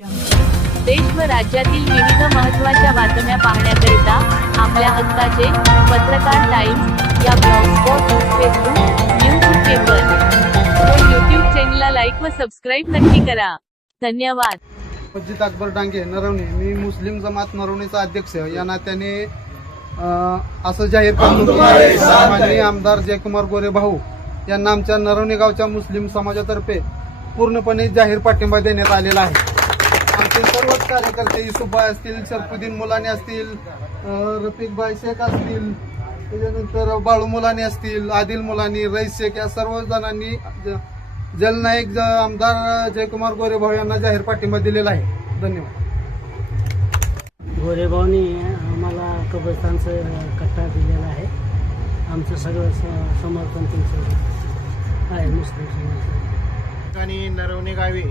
देश व राज्यातील विविध महत्त्वाच्या बातम्या पाहण्याकरिता आपल्या हक्काचे पत्रकार टाइम्स या ब्लॉगस्पॉट फेसबुक न्यूज पेपर. व यूट्यूब चॅनलला लाईक व सबस्क्राईब नक्की करा. धन्यवाद. मस्जिद अकबर डांगे नरवणे. मी मुस्लिम जमात नरवणेचा अध्यक्ष. या नात्याने अं, असं जाहीर करतो की माननीय आमदार जयकुमार गोरे भाऊ यांना आमच्या नरवणे गावच्या मुस्लिम समाजातर्फे पूर्णपणे जाहीर पाठिंबा देण्यात आलेला आहे. आमचे सर्वच कार्यकर्ते युसुफबाई असतील शरफुद्दीन मुलाने असतील रफिकभाई शेख असतील त्याच्यानंतर बाळू मुलाने असतील आदिल मुलानी रईस शेख या सर्व जणांनी ज- जलनायक ज- आमदार जयकुमार गोरेभाऊ यांना जाहीर पाठिंबा दिलेला आहे. धन्यवाद. गोरेभाऊनी आम्हाला कब्रस्तानचं कट्टा दिलेला आहे. आमचं सगळं स- समर्थन त्यांचं आहे मुस्लिम समाजाचं. ठिकाणी नरवणे गावी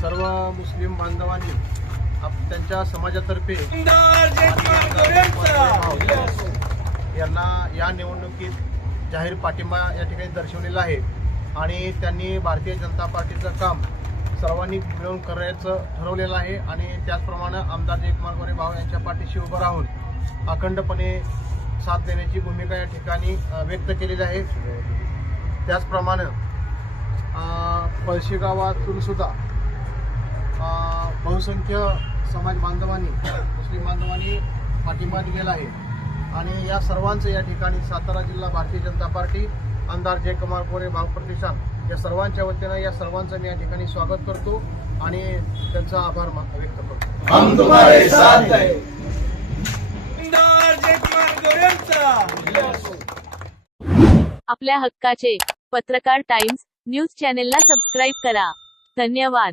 सर्व मुस्लिम बांधवांनी आप- त्यांच्या समाजातर्फे यांना या निवडणुकीत जाहीर पाठिंबा या ठिकाणी दर्शवलेला आहे. आणि त्यांनी भारतीय जनता पार्टीचं काम सर्वांनी मिळून करायचं ठरवलेलं आहे. आणि त्याचप्रमाणे आमदार जयकुमार गोरे भाऊ यांच्या पाठीशी उभं राहून अखंडपणे साथ देण्याची भूमिका या ठिकाणी व्यक्त केलेली आहे. त्याचप्रमाणे पळशी गावातून सुद्धा बहुसंख्य समाज बांधवांनी मुस्लिम बांधवांनी पाठिंबा दिलेला आहे. आणि या सर्वांचं या ठिकाणी सातारा जिल्हा भारतीय जनता पार्टी आमदार जयकुमार गोरे भाव प्रतिष्ठान या सर्वांच्या वतीनं या सर्वांचं मी या ठिकाणी स्वागत करतो आणि त्यांचा आभार व्यक्त करतो. आपल्या हक्काचे पत्रकार टाइम्स न्यूज चॅनलला सबस्क्राईब करा. धन्यवाद.